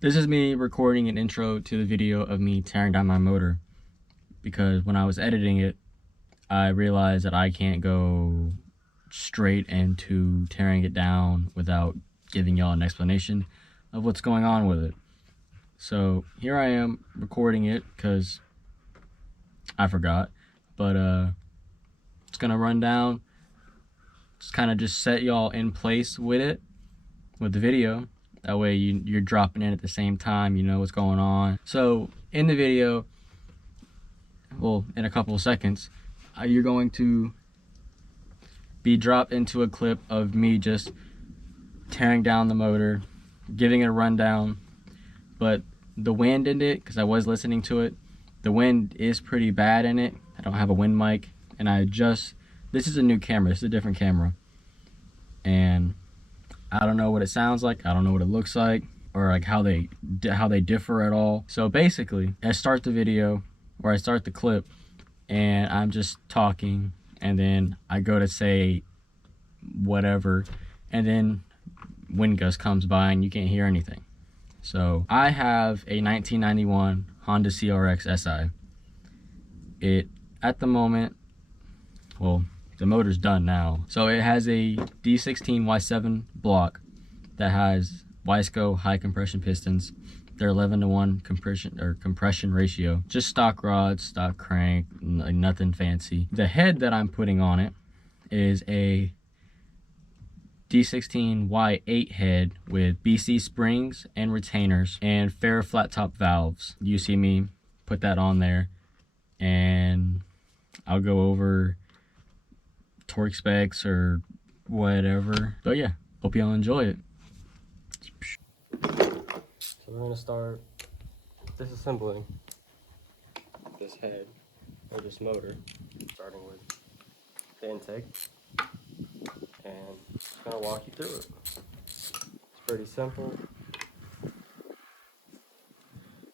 This is me recording an intro to the video of me tearing down my motor, because when I was editing it, I realized that I can't go straight into tearing it down without giving y'all an explanation of what's going on with it. So here I am recording it because I forgot, but it's gonna run down. Just kind of just set y'all in place with it, with the video. That way you're dropping in at the same time, you know what's going on. So in the video, well, in a couple of seconds, you're going to be dropped into a clip of me just tearing down the motor, giving it a rundown. But the wind in it, because I was listening to it, the wind is pretty bad in it. I don't have a wind mic, and this is a new camera, this is a different camera, and I don't know what it sounds like, I don't know what it looks like, or like how they differ at all. So basically, I start the video, or I start the clip, and I'm just talking, and then I go to say whatever, and then wind gust comes by and you can't hear anything. So I have a 1991 Honda CRX SI. It, at the moment, well, the motor's done now. So it has a D16 Y7 block that has Wiseco high compression pistons. They're 11:1 compression ratio. Just stock rods, stock crank, nothing fancy. The head that I'm putting on it is a D16 Y8 head with BC springs and retainers and fair flat top valves. You see me put that on there, and I'll go over torque specs or whatever. But yeah, hope y'all enjoy it. So we're gonna start disassembling this head, or this motor, starting with the intake, and I'm just gonna walk you through it. It's pretty simple.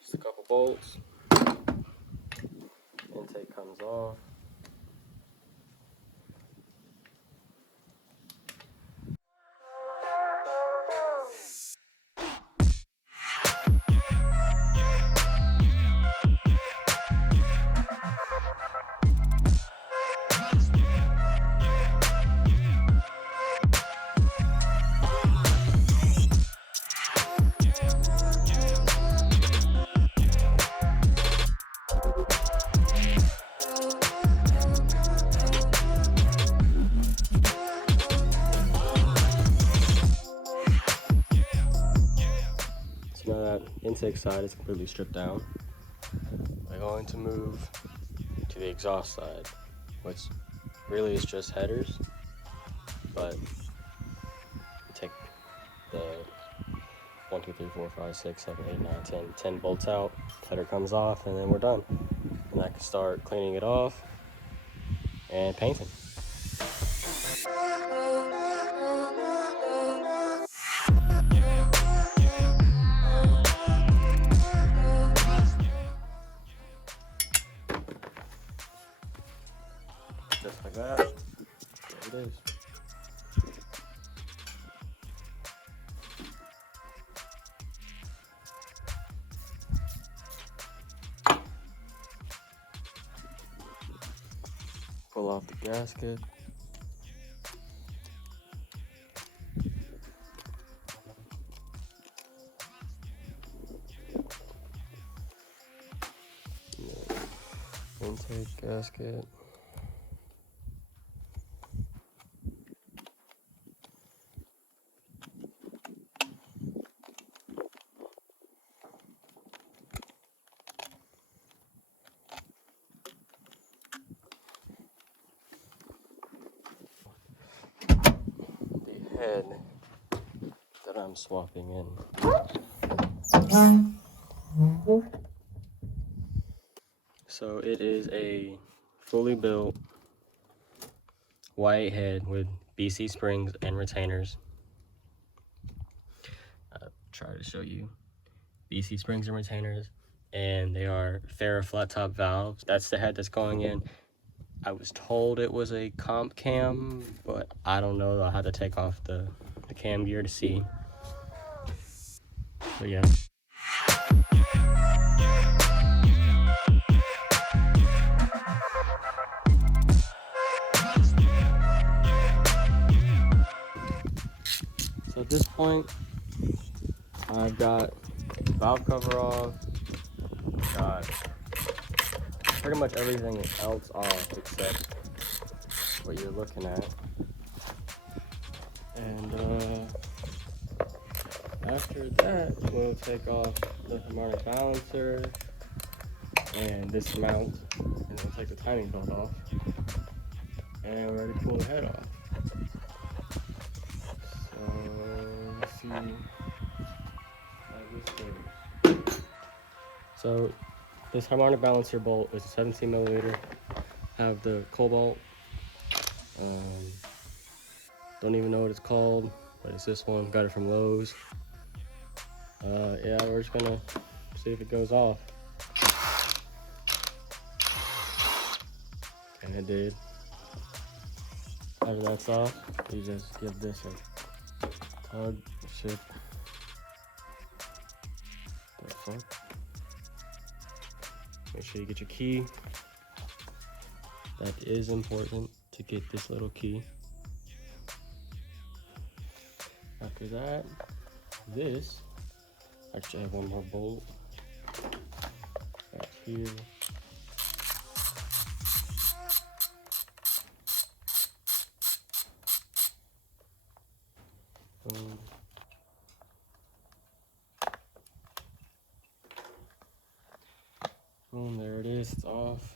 Just a couple bolts, intake comes off. So now that intake side is completely stripped down, I'm going to move to the exhaust side, which really is just headers, but take the 1, 2, 3, 4, 5, 6, 7, 8, 9, 10 bolts out, header comes off, and then we're done. And I can start cleaning it off and painting. Just like that. There it is. Pull off the gasket. Intake gasket. Head that I'm swapping in. So it is a fully built Y8 head with BC springs and retainers. I'll try to show you BC springs and retainers, and they are fair flat top valves. That's the head that's going in. I was told it was a comp cam, but I don't know. I'll have to take off the cam gear to see. But yeah. this point, I've got the valve cover off, got pretty much everything else off except what you're looking at. And after that, we'll take off the harmonic balancer and this mount, and then take the timing belt off, and we're ready to pull the head off. So let's see how this goes. So this harmonic balancer bolt is a 17 millimeter. Have the cobalt. Don't even know what it's called, but it's this one. Got it from Lowe's. Yeah, we're just gonna see if it goes off. And it did. After that's off, you just give this a tug. Shit. The fuck? Make sure you get your key. That is important, to get this little key. After that, this, actually I have one more bolt back here. Boom. Boom, there it is, it's off.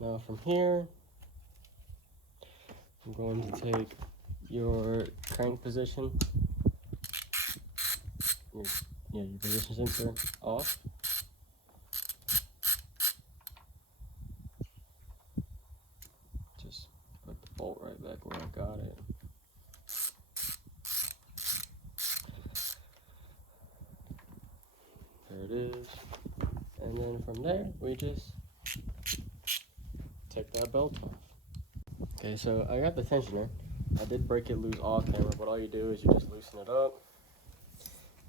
Now from here, I'm going to take your crank position, your position sensor off. Just put the bolt right back where I got it. There it is. And then from there, we just take that belt off. Okay, so I got the tensioner. I did break it loose off camera, but all you do is you just loosen it up.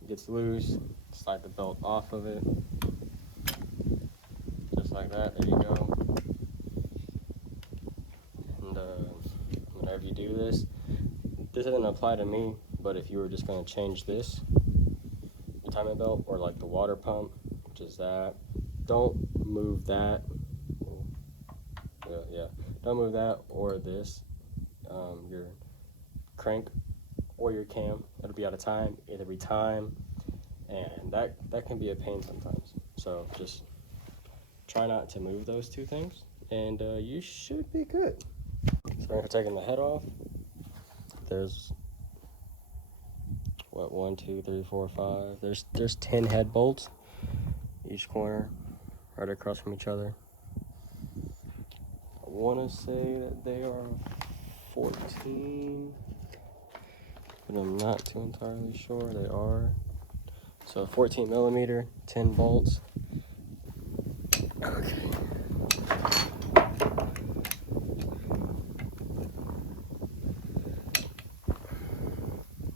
It gets loose, slide the belt off of it. Just like that, there you go. And whenever you do this doesn't apply to me, but if you were just gonna change this, the timing belt, or like the water pump, which is that, don't move that. Yeah, don't move that or this, your crank or your cam. It'll be out of time, every time, and that can be a pain sometimes. So just try not to move those two things, and you should be good. So after taking the head off, there's what, 1, 2, 3, 4, 5. There's 10 head bolts each corner, right across from each other. I want to say that they are 14, but I'm not too entirely sure. They are. So 14 millimeter, 10 bolts. Okay.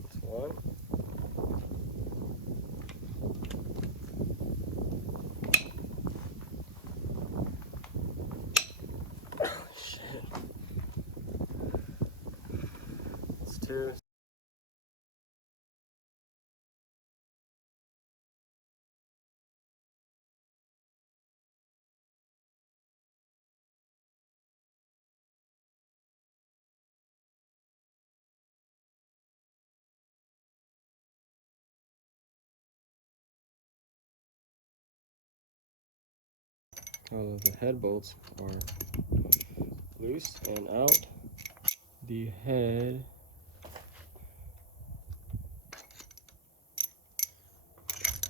That's one. Shit. That's two. All of the head bolts are loose and out. The head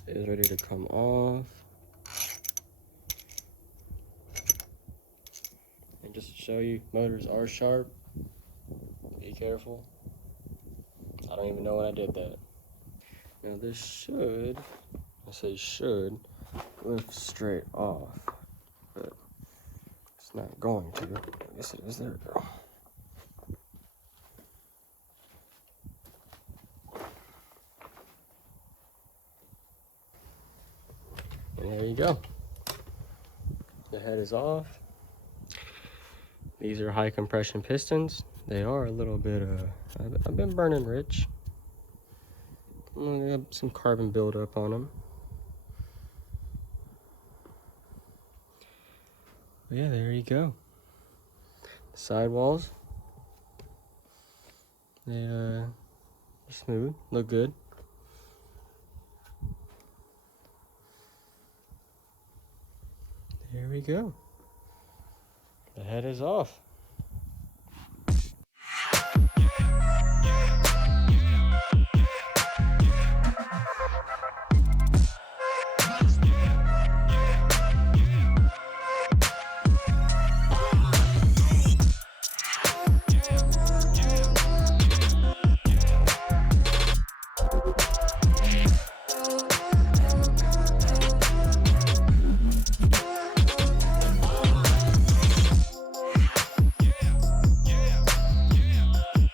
is ready to come off. And just to show you, motors are sharp. Be careful. I don't even know when I did that. Now this should, I say should, lift straight off, but it's not going to. Yes it is, there we go. And there you go. The head is off. These are high compression pistons. They are a little bit, I've been burning rich. They have some carbon buildup on them. But yeah, there you go. The sidewalls, they are smooth, look good. There we go. The head is off.